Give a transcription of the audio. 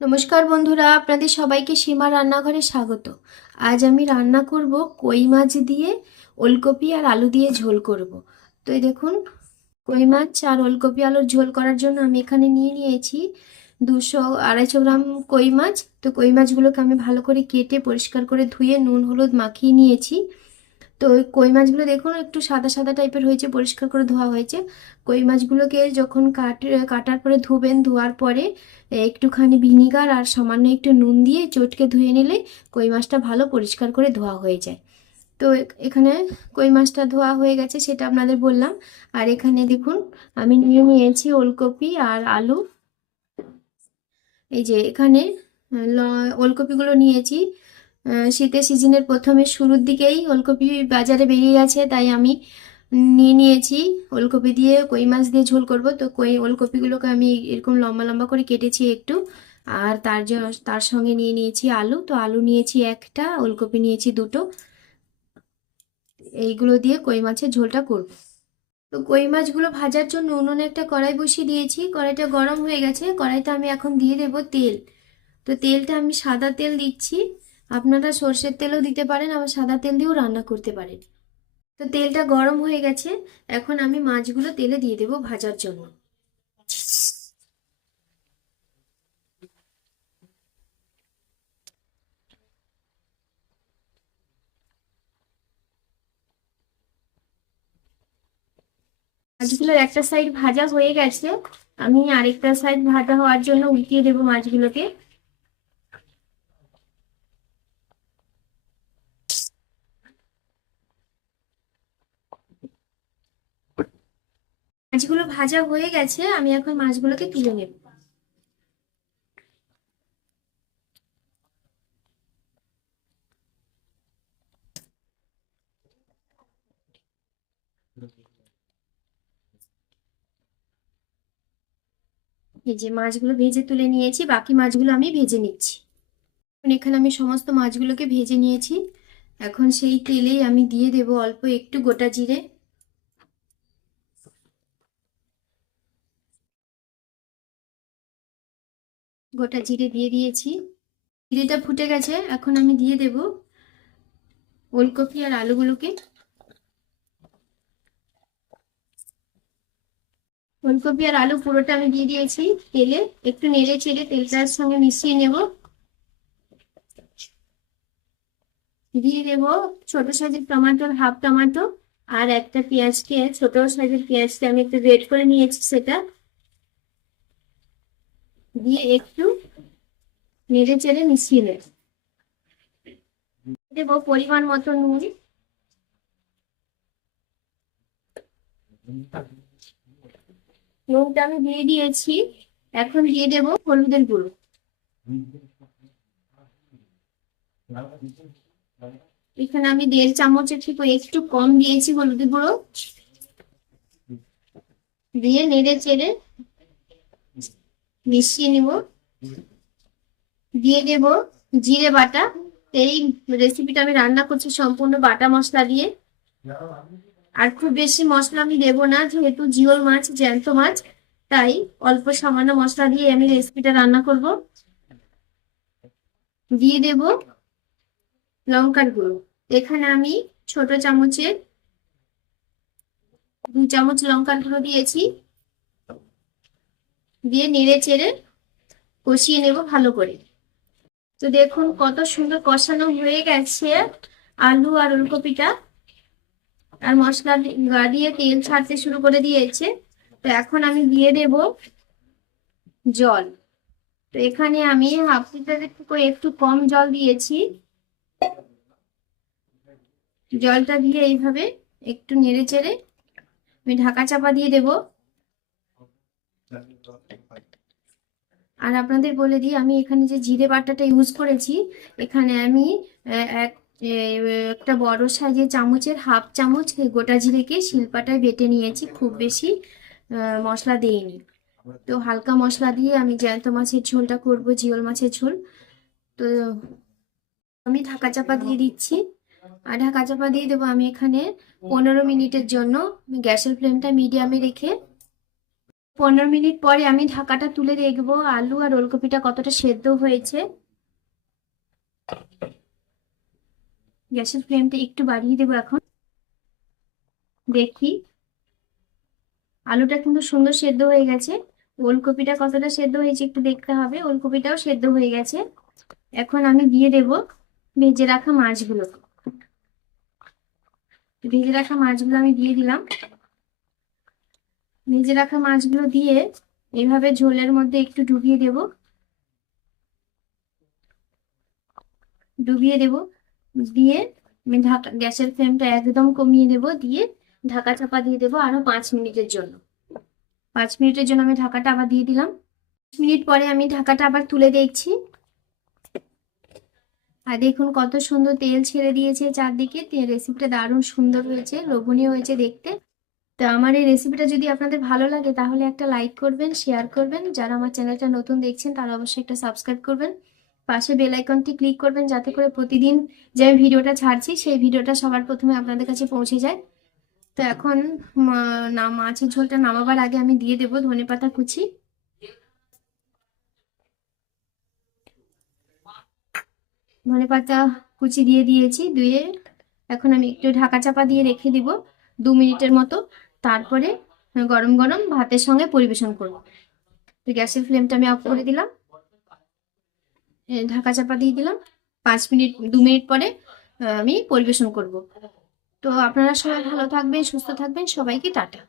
নমস্কার বন্ধুরা, আপনাদের সবাইকে সীমা রান্নাঘরে স্বাগত। আজ আমি রান্না করব কই মাছ দিয়ে ওলকপি আর আলু দিয়ে ঝোল করব। তো এই দেখুন, কই মাছ আর ওলকপি আলুর ঝোল করার জন্য আমি এখানে নিয়ে নিয়েছি দুশো আড়াইশো গ্রাম কই মাছ। তো কই মাছগুলোকে আমি ভালো করে কেটে পরিষ্কার করে ধুয়ে নুন, হলুদ মাখিয়ে নিয়েছি। তো কই মাছগুলো দেখুন, একটু সাদা সাদা টাইপের হয়েছে, পরিষ্কার করে ধোয়া হয়েছে। কই মাছগুলোকে যখন কাট, কাটার পরে ধুবেন, ধোয়ার পরে একটুখানি ভিনিগার আর সামান্য একটু নুন দিয়ে চটকে ধুয়ে নিলে কই মাছটা ভালো পরিষ্কার করে ধোয়া হয়ে যায়। তো এখানে কই মাছটা ধোয়া হয়ে গেছে সেটা আপনাদের বললাম। আর এখানে দেখুন, আমি নিয়ে নিয়েছি ওলকপি আর আলু। এই যে এখানে ওলকপিগুলো নিয়েছি। শীতের সিজনের প্রথমে শুরুর দিকেই ওলকপি বাজারে বেরিয়ে গেছে তাই আমি নিয়ে নিয়েছি। ওলকপি দিয়ে কই মাছ দিয়ে ঝোল করব। তো কই ওলকপিগুলোকে আমি এরকম লম্বা লম্বা করে কেটেছি একটু। আর তার জন্য তার সঙ্গে নিয়ে নিয়েছি আলু। তো আলু নিয়েছি একটা, ওলকপি নিয়েছি দুটো। এইগুলো দিয়ে কই মাছের ঝোলটা করব। তো কই মাছগুলো ভাজার জন্য উনুনে একটা কড়াই বসিয়ে দিয়েছি। কড়াইটা গরম হয়ে গেছে। কড়াইতে আমি এখন দিয়ে দেব তেল। তো তেলটা আমি সাদা তেল দিচ্ছি। আপনারা সর্ষের তেলও দিতে পারেন, আবার সাদা তেল দিয়েও রান্না করতে পারেন। তো তেলটা গরম হয়ে গেছে, এখন আমি মাছগুলো তেলে দিয়ে দেবো ভাজার জন্য। মাছগুলোর একটা সাইড ভাজা হয়ে গেছে, আমি আরেকটা সাইড ভাজা হওয়ার জন্য উল্টিয়ে দেবো মাছগুলোকে। মাছগুলো ভাজা হয়ে গেছে, আমি এখন মাছগুলোকে তুলে নেব। যে মাছগুলো ভেজে তুলে নিয়েছি, বাকি মাছগুলো আমি ভেজে নিচ্ছি। এখন এখানে আমি সমস্ত মাছগুলোকে ভেজে নিয়েছি। এখন সেই তেলেই আমি দিয়ে দেব অল্প একটু গোটা জিরে। গোটা জিরে দিয়ে দিয়েছি। জিরেটা ফুটে গেছে, এখন আমি দিয়ে দেব ওলকপি আর আলুগুলোকে। ফুলকপি আর আলু পুরোটা আমি দিয়ে দিয়েছি তেলে। একটু নেড়ে চেড়ে তেলটার সঙ্গে মিশিয়ে নেব। দিয়ে দেব ছোট সাইজের টমেটোর হাফ টমেটো আর একটা পেঁয়াজকে, ছোট সাইজের পেঁয়াজকে আমি একটু রেড করে নিয়েছি সেটা। দিয়ে একটু নেড়ে চেড়ে মিশিয়ে নেব। দেবো পরিমাণ মতো নুন। নুনটা আমি দিয়ে দিয়েছি। এখন দিয়ে দেব হলুদের গুঁড়ো। এখানে আমি দেড় চামচের থেকে একটু কম দিয়েছি হলুদের গুঁড়ো। দিয়ে নেড়ে চেড়ে মিশিয়ে নিব। দিয়ে দেব জিরে বাটা। এই রেসিপিটা আমি রান্না করছি সম্পূর্ণ বাটা মশলা দিয়ে। আর খুব বেশি মশলা আমি দেবো না, যেহেতু জিওল মাছ, জ্যান্ত মাছ, তাই অল্প সামান্য মশলা দিয়ে আমি রেসিপিটা রান্না করব। দিয়ে দেব লঙ্কার গুঁড়ো। এখানে আমি ছোট চামচের দু চামচ লঙ্কার গুঁড়ো দিয়েছি। দিয়ে নেড়ে চেড়ে কষিয়ে নেব ভালো করে। তো দেখুন কত সুন্দর কষানো হয়ে গেছে আলু আর ওলকপিটা। আর মশলা দি- দিয়ে তেল ছাড়তে শুরু করে দিয়েছে। তো এখন আমি দিয়ে দেব জল। তো এখানে আমি হাফ লিটার একটু কম জল দিয়েছি। জলটা দিয়ে এইভাবে একটু নেড়ে চেড়ে আমি ঢাকা চাপা দিয়ে দেব। আর আপনাদের বলে দিই, আমি এখানে যে জিরে বাটাটা ইউজ করেছি, এখানে আমি এক একটা বড় সাইজের চামচের হাফ চামচ গোটা জিরেকে শিল্পাটায় বেটে নিয়েছি, খুব বেশি মশলা দিইনি। তো হালকা মশলা দিয়ে আমি জ্যান্ত মাছের ঝোলটা করব জিওল মাছের ঝোল। তো আমি ঢাকা চাপা দিয়ে দিচ্ছি। আর ঢাকা চাপা দিয়ে দেবো আমি এখানে পনেরো মিনিটের জন্য, গ্যাসের ফ্লেমটা মিডিয়ামে রেখে পনেরো মিনিট পরে আমি ঢাকাটা তুলে দেখব আলু আর ওলকপিটা কতটা সেদ্ধ হয়েছে। গ্যাসের ফ্লেমটা একটু বাড়িয়ে দেবো এখন। দেখি। আলুটা কিন্তু সুন্দর সেদ্ধ হয়ে গেছে। ওলকপিটা কতটা সেদ্ধ হয়েছে একটু দেখতে হবে। ওলকপিটাও সেদ্ধ হয়ে গেছে। এখন আমি দিয়ে দেব ভেজে রাখা মাছগুলো। ভেজে রাখা মাছগুলো আমি দিয়ে দিলাম। ভেজে রাখা মাছগুলো দিয়ে এইভাবে ঝোলের মধ্যে একটু ডুবিয়ে দেব। ডুবিয়ে দেব। দিয়ে ঢাকা, গ্যাসের ফ্লেমটা একদম কমিয়ে দেব। দিয়ে ঢাকা চাপা দিয়ে দেবো আরও পাঁচ মিনিটের জন্য। পাঁচ মিনিটের জন্য আমি ঢাকাটা আবার দিয়ে দিলাম। পাঁচ মিনিট পরে আমি ঢাকাটা আবার তুলে দেখছি। আর দেখুন কত সুন্দর তেল ছেড়ে দিয়েছে চারদিকে। রেসিপিটা দারুণ সুন্দর হয়েছে, লোভনীয় হয়েছে দেখতে। তো আমার এই রেসিপিটা যদি আপনাদের ভালো লাগে, তাহলে একটা লাইক করবেন শেয়ার করবেন। যারা আমার চ্যানেলটা নতুন দেখছেন, তারা অবশ্যই একটা সাবস্ক্রাইব করবেন। পাশে বেল আইকনটি ক্লিক করবেন, যাতে করে প্রতিদিন যে আমি ভিডিওটা ছাড়ছি, সেই ভিডিওটা সবার প্রথমে আপনাদের কাছে পৌঁছে যায়। তো এখন না, মাছের ঝোলটা নামাবার আগে আমি দিয়ে দেবো ধনেপাতা কুচি। ধনেপাতা কুচি দিয়ে দিয়েছি, দিয়ে এখন আমি একটু ঢাকা চাপা দিয়ে রেখে দিব দু মিনিটের মতো। তারপরে গরম গরম ভাতের সঙ্গে পরিবেশন করব। তো গ্যাসের ফ্লেমটা আমি অফ করে দিলাম। ঢাকা চাপা দিয়ে দিলাম। পাঁচ মিনিট, দু মিনিট পরে আমি পরিবেশন করব। তো আপনারা সবাই ভালো থাকবেন, সুস্থ থাকবেন। সবাইকে টাটা।